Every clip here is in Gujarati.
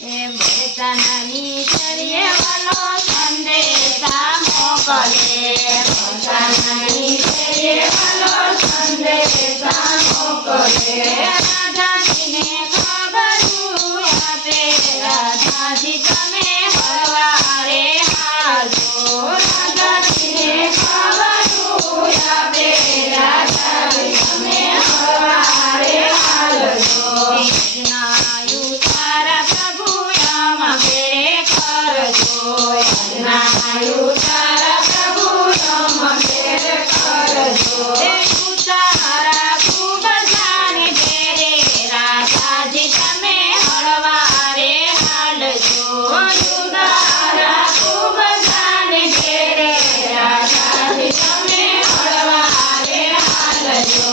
પોતાનાની ચડીએ વાલો સંદેશા મોકલે, પોતાનાની ચડીએ વાલો સંદેશા મોકલે. રાધાજીને ખબરું આપે, રાધાજી તમે હળવારે હાલો, રાધાજીને ખબરું આપે, રાધાજી તમે હળવારે હાલજો. યજ્ઞાયુ તારા પ્રભુ યમ ઘેરે કરજો, યજ્ઞાયુ તારા પ્રભુ યમ ઘેરે કરજો. તું તારા ખૂબ જાને ઘેરે, રાધાજી તમે હળવારે હાલજો, તું તારા ખૂબ જાને ઘેરે, રાધાજી તમે હળવારે હાલજો.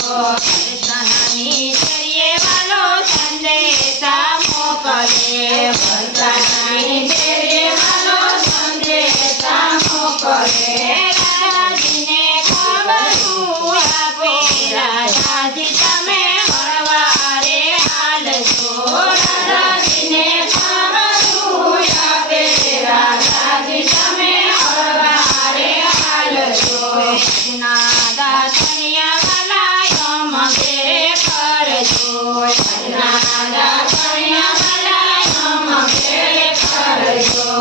પોતાનાની ચડીએ વાલો સંદેશા મોકલે, પોતાનાની ચડીએ વાલો સંદેશા મોકલે. રાધાજીને ખબરું આપે, રાધાજી તમે હળવારે હાલજો, રાધાજીને ખબરું આપે, રાધાજી તમે હળવારે હાલજો. દાતણિયા વાલા યમ ઘેરે કરજો, દાતણિયા વાલા યમ ઘેરે કરજો.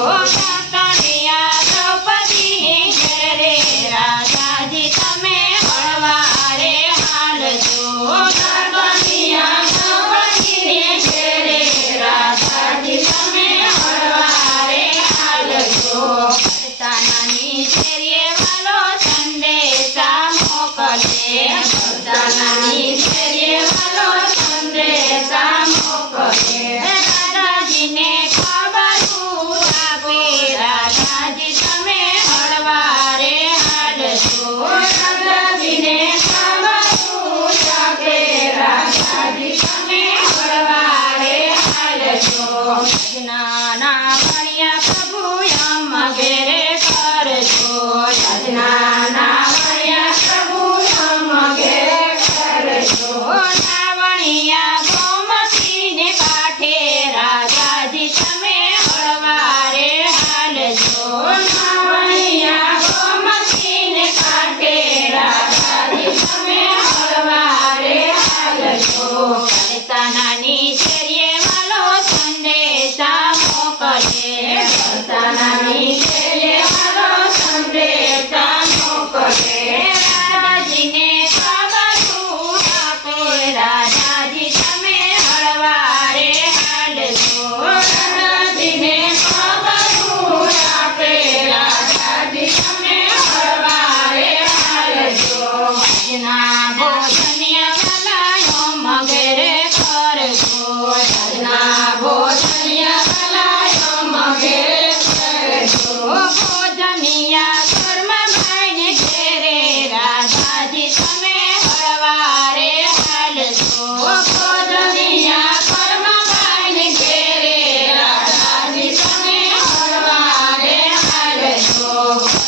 દાતણિયા દ્રૌપદીને ઘેરે, રાધાજી તમે હળવારે હાલજો, દાતણિયા દ્રૌપદીને ઘેરે, રાધાજી તમે હળવારે હાલજો. પોતાનાની શેરીએ વાલો સંદેશા મોકલે, પોતાનાની શેરીએ વાલો સંદેશા મોકલે. રાધાજીને ખબરું આપે, રાધાજી તમે હળવારે હાલજો, રાધાજીને ખબરું આપે, રાધાજી તમે હળવારે હાલજો. યજ્ઞના વણિયા પ્રભુ યમ ઘેરે કરજો, યજ્ઞના વણિયા પ્રભુ યમ ઘેરે કરજો. નાવણિયા ગોમતીને કાંઠે, રાધાજી તમે હળવારે હાલજો, નાવણિયા ગોમતીને કાંઠે, રાધાજી તમે હળવારે હાલજો. પોતાનાની શેરીએ વાલો સંદેશા મોકલે, પોતાનાની શેરીએ વાલો સંદેશા મોકલે. રાધાજીને ખબરું આપે, રાધાજી તમે હળવારે હાલજો, રાધાજીને ખબરું આપે, રાધાજી તમે હળવારે હાલજો. આજના ભોજનિયા વાલા યમ ઘેરે કરજો, આજના ભોજનિયા વાલા યમ ઘેરે કરજો. ભોજનિયા કર્મભાઈને ઘેરે, રાધાજી તમે હળવારે હાલજો, ભોજનિયા કર્મભાઈને ઘેરે, રાધાજી તમે હળવારે હાલજો.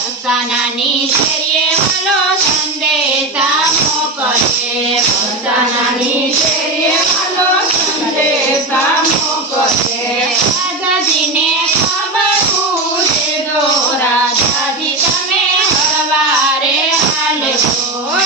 પોતાનાની શેરીએ વાલો સંદેશા મોકલે, પોતાનાની શેરીએ વાલો સંદેશા મોકલે. રાધાજીને ખબરું દેજો, રાધાજી તમે હળવારે હાલજો,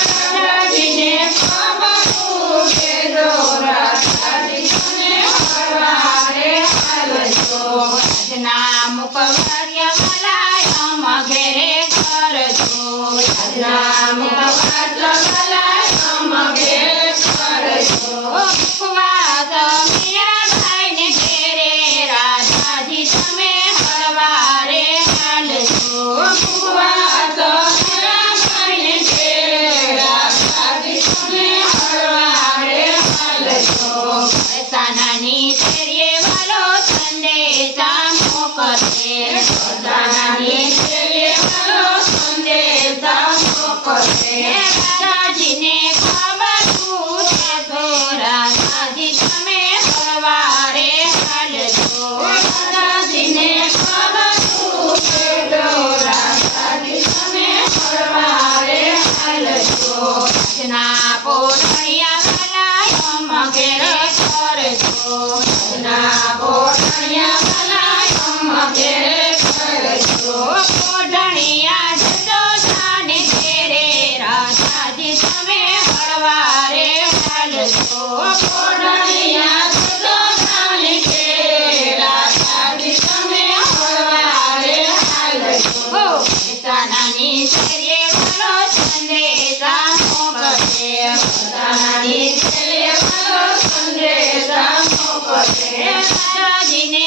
રાધાજીને ખબરું દેજો, રાધાજી તમે હળવારે હાલજો. આજના મુખવાડિયા વાલા યમ ઘેરે કરજો, આજના મુખવાડિયા વાલા યમ ઘેરે કરજો. મુખવાદ મીરાબાઈને ઘેરે, રાધાજી તમે હળવારે હાલજો, મુખવાદ મીરાબાઈને ઘેરે, રાધાજી તમે હળવારે હાલજો. પોતાનાની શેરીએ વાલો સંદેશા મોકલે, પોતાનાની શેરીએ વાલો સંદેશા મોકલે. રાધાજીને ખબરું દેજો, રાધાજી તમે હળવારે હાલજો, રાધાજીને ખબરું દેજો, રાધાજી તમે હળવારે હાલજો. આજના પોરણિયા વાલા યમ ઘેરે કરજો, આજના પોર ધણિયા ભલા ઘેરે કરજો કોઢણિયા જજો જાને ઘેરે રાધાજી તમે હળવારે હાલજો કોઢણિયા જજો જાને ઘેરે રાધાજી તમે હળવારે હાલજો પોતાનાની શરીરે વાલો સંદેશા મોકલે પોતાનાની શરીરે વાલો સંદેશા મોકલે રાધાજીને